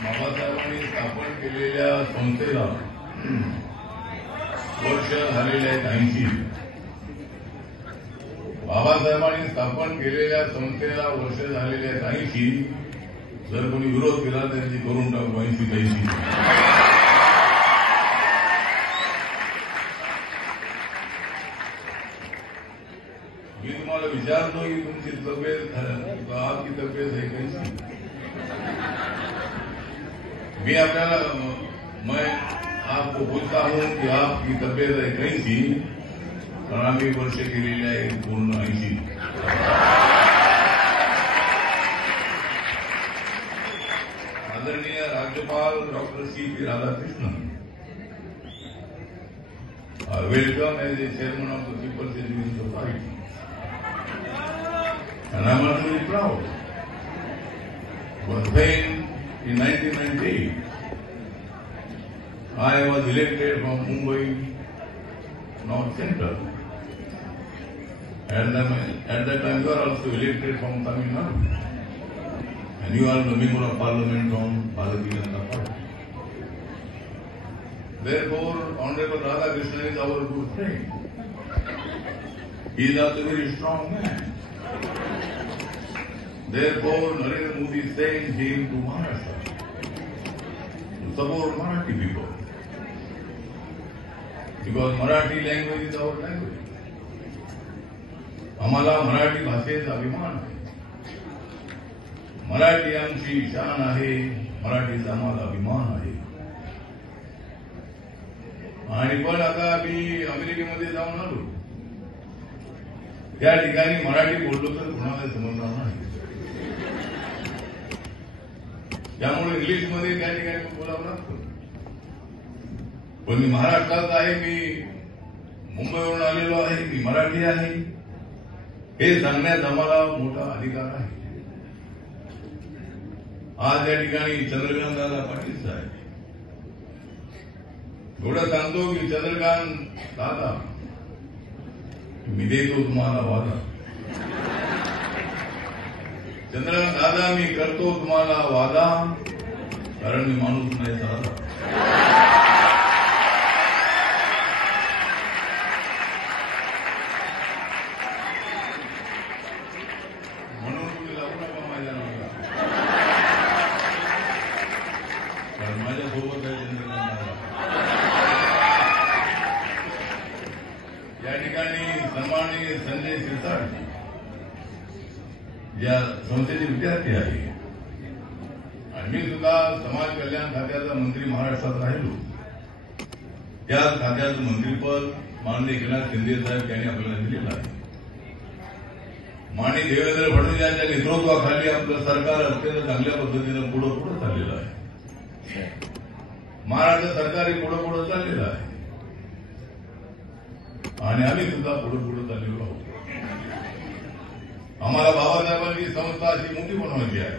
बाबासाहेबांनी स्थापन केलेल्या संस्थेला वर्ष झालेले आहेत 80. बाबासाहेबांनी स्थापन केलेल्या संस्थेला वर्ष झालेले आहेत 80. जर कोणी विरोध केला तर त्यांची करून टाकू 80-83. मी तुम्हाला विचारतो की तुमची तब्येत आपकी तब्येत है कैसी? मैं आपको पूछता हूं कि आपकी तब्येत है कैसी? और आम्ही वर्ष केलेली आहे पूर्ण 80. आदरणीय राज्यपाल doctor C.P. Radhakrishnan, welcome as a chairman of the People's Education Society. And I'm really proud. But then, in 1998, I was elected from Mumbai North Central. At that time, you are also elected from Tamil Nadu. And you are the member of parliament from Bharatiya Janata Party. Therefore, Honorable Radhakrishnan is our good friend. He is also a very strong man. Therefore, Narendra Modi sent him to Maharashtra to support Marathi people. Because Marathi language is our language. आम्हाला मराठी भाषेचा अभिमान आहे. मराठी आमची शान आहे. मराठीचा आम्हाला अभिमान आहे. आणि पण आता मी अमेरिकेमध्ये जाऊन आलो. त्या ठिकाणी मराठी बोललो तर कोणाला समजणार नाही. त्यामुळे इंग्लिशमध्ये त्या ठिकाणी बोलावं लागतं. पण मी महाराष्ट्रात आहे. मी मुंबईवरून आलेलो आहे. मी मराठी आहे हे सांगण्यात आम्हाला मोठा अधिकार आहे. आज या ठिकाणी चंद्रकांत दादा पाटील साहेब एवढं सांगतो की चंद्रकांत दादा मी देतो तुम्हाला वादा. चंद्रकांत दादा मी करतो तुम्हाला वादा, कारण मी माणूस नाही साधा. म्हणून तुम्ही लागू नका माझ्या नावाला, कारण माझ्यासोबत आहे चंद्रकांत दादा. या ठिकाणी सन्माननीय संजय शिरसाट या संस्थेचे विद्यार्थी आहे. आणि मी सुद्धा समाज कल्याण खात्याचा मंत्री महाराष्ट्रात राहिलो. त्याच खात्याचं मंत्रीपद माननीय एकनाथ शिंदे साहेब यांनी आपल्याला दिलेलं आहे. माननीय देवेंद्र फडणवीस यांच्या नेतृत्वाखाली आपलं सरकार अत्यंत चांगल्या पद्धतीनं पुढे चाललेलं आहे. महाराष्ट्र सरकार हे पुढे चाललेलं आहे. आणि आम्ही सुद्धा पुढे चाललेलो आहोत. आम्हाला बाबासाहेबांची संस्था अशी मोठी बनवायची आहे.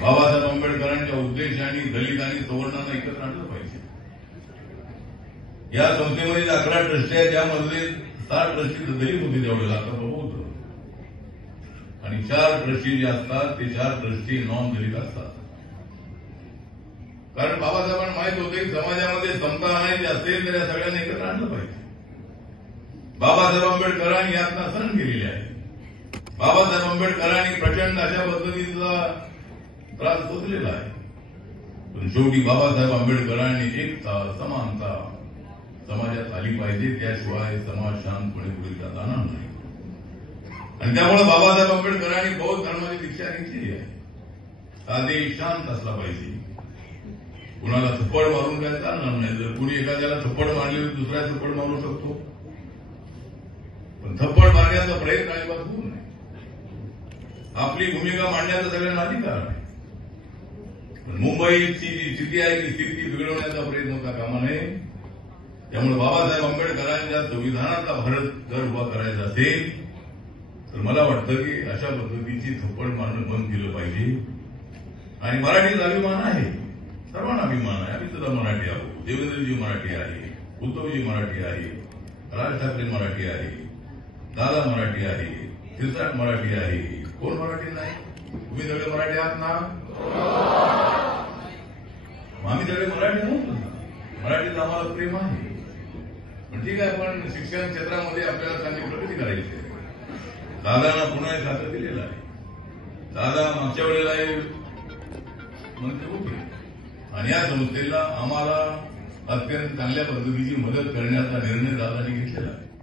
बाबासाहेब आंबेडकरांच्या उद्देशाने दलित आणि सवर्णांना एकत्र आणलं पाहिजे. या संस्थेमध्ये 11 ट्रस्टी आहेत. त्यामधले 7 ट्रस्टी दलित होते तेवढे आता होतं. आणि 4 ट्रस्टी जे असतात ते 4 ट्रस्टी नॉन दलित असतात. कारण बाबासाहेबांना माहित होते की समाजामध्ये समता आणायची असेल तर या सगळ्यांना एकत्र आणलं पाहिजे. बाबासाहेब आंबेडकरांनी यातना सहन केलेली आहे. बाबासाहेब आंबेडकरांनी प्रचंड अशा पद्धतीचा त्रास सोसलेला आहे. पण शेवटी बाबासाहेब आंबेडकरांनी एकता समानता समाजात आली पाहिजे. त्याशिवाय समाज शांतपणे पुढे जाणार नाही. आणि त्यामुळे बाबासाहेब आंबेडकरांनी बौद्ध धर्माची दीक्षा घेतलेली आहे. साधे शांत असला पाहिजे. कुणाला थप्पड मारून काय चालणार नाही. जर कुणी एखाद्याला थप्पड मारली तर दुसऱ्या थप्पड मारू शकतो. पण थप्पड मारण्याचा प्रयत्न अजिबात होऊ नये. आपली भूमिका मांडण्याचा सगळ्यांना अधिकार आहे. पण मुंबईची जी स्थिती आहे ती स्थिती बिघडवण्याचा प्रयत्न होता कामा नये. त्यामुळे बाबासाहेब आंबेडकरांच्या संविधानाचा भारत जर उभा करायचा असेल तर मला वाटतं की अशा पद्धतीची थप्पड मारणं बंद केलं पाहिजे. आणि मराठीचा अभिमान आहे. सर्वांना अभिमान आहे. आम्ही सुद्धा मराठी आहोत. देवेंद्रजी मराठी आहे. उद्धवजी मराठी आहे, राज ठाकरे मराठी आहे, दादा मराठी आहे, शिरसाट मराठी आहे. कोण मराठी नाही? तुम्ही सगळे मराठी आहात ना? आम्ही सगळे मराठी नव्हतो ना. मराठीचं आम्हाला प्रेम आहे. पण ठीक आहे, पण शिक्षण क्षेत्रामध्ये आपल्याला चांगली प्रगती करायची आहे. दादांना पुन्हा एक खातं दिलेलं आहे. दादा मागच्या वेळेला मंत्री होते आणि या संस्थेला आम्हाला अत्यंत चांगल्या पद्धतीची मदत करण्याचा निर्णय दादांनी घेतलेला आहे.